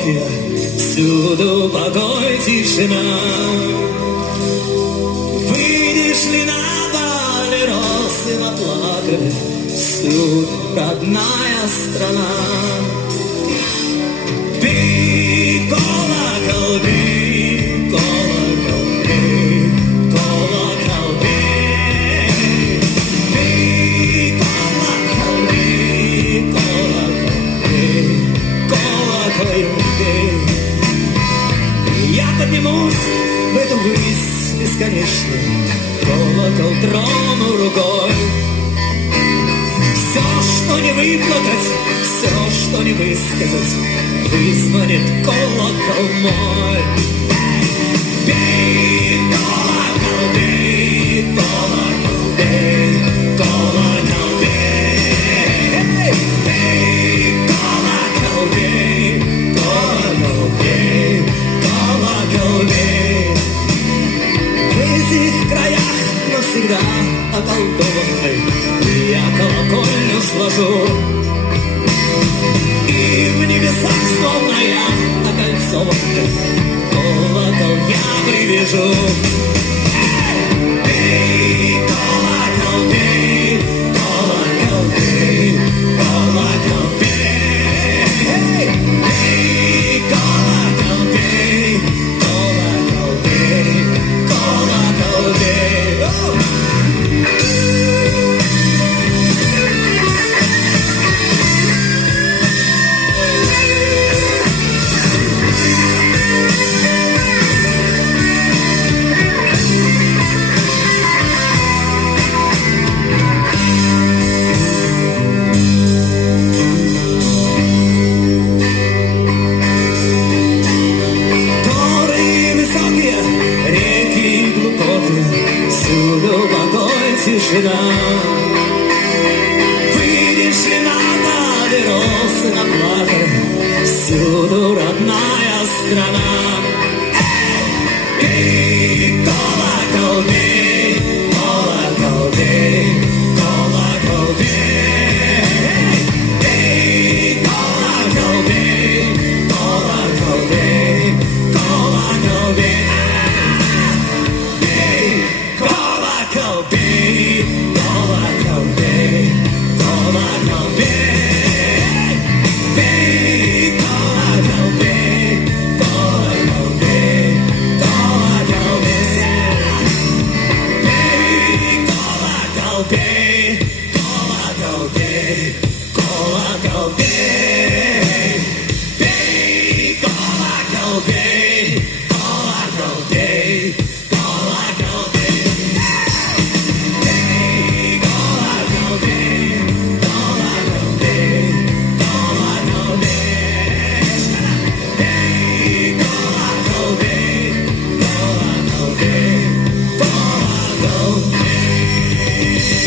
глубокие, всюду покой, тишина. Выйдешь ли на поле, росы наплакали, всюду родная страна. Бей, колокол, бей, колокол, бей, колокол, бей. Бей, колокол, бей, колокол, бей, колокол, бей. Я поднимусь в эту высь бесконечную, колокол трону рукой. Все, что не выплакать, все, что не высказать, вызвонит колокол мой. Бей, колокол, бей, колокол, бей, колокол, бей. Бей, колокол, бей, колокол, бей, колокол, бей. В этих краях навсегда околдованной я колокольню сложу, и в небесах, словно я окольцованный, колокол я привяжу. Бей, колокол, бей, колокол, бей, колокол, бей. Бей, колокол, бей, колокол, бей, колокол, бей. Тишина. Выйдешь ли на поле, росы наплакали, всюду родная страна. Бей, колокол, бей, колокол, бей, колокол, бей. Бей, колокол, бей, колокол, бей, колокол, бей. Бей, колокол, бей, колокол, бей, колокол, бей. Бей, колокол, бей, колокол, бей, колокол, бей. Бей, колокол, бей, колокол, бей, колокол, бей. Бей, колокол, бей, колокол, бей,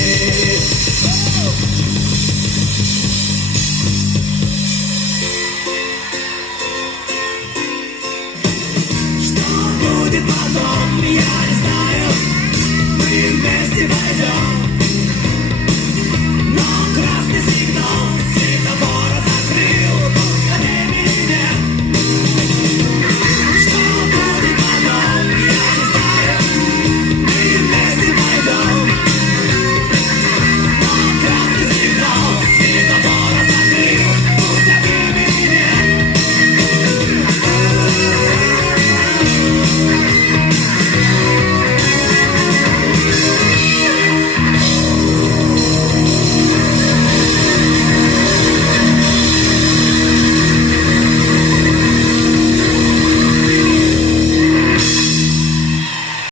колокол, бей. Потом, я не знаю, мы вместе пойдем.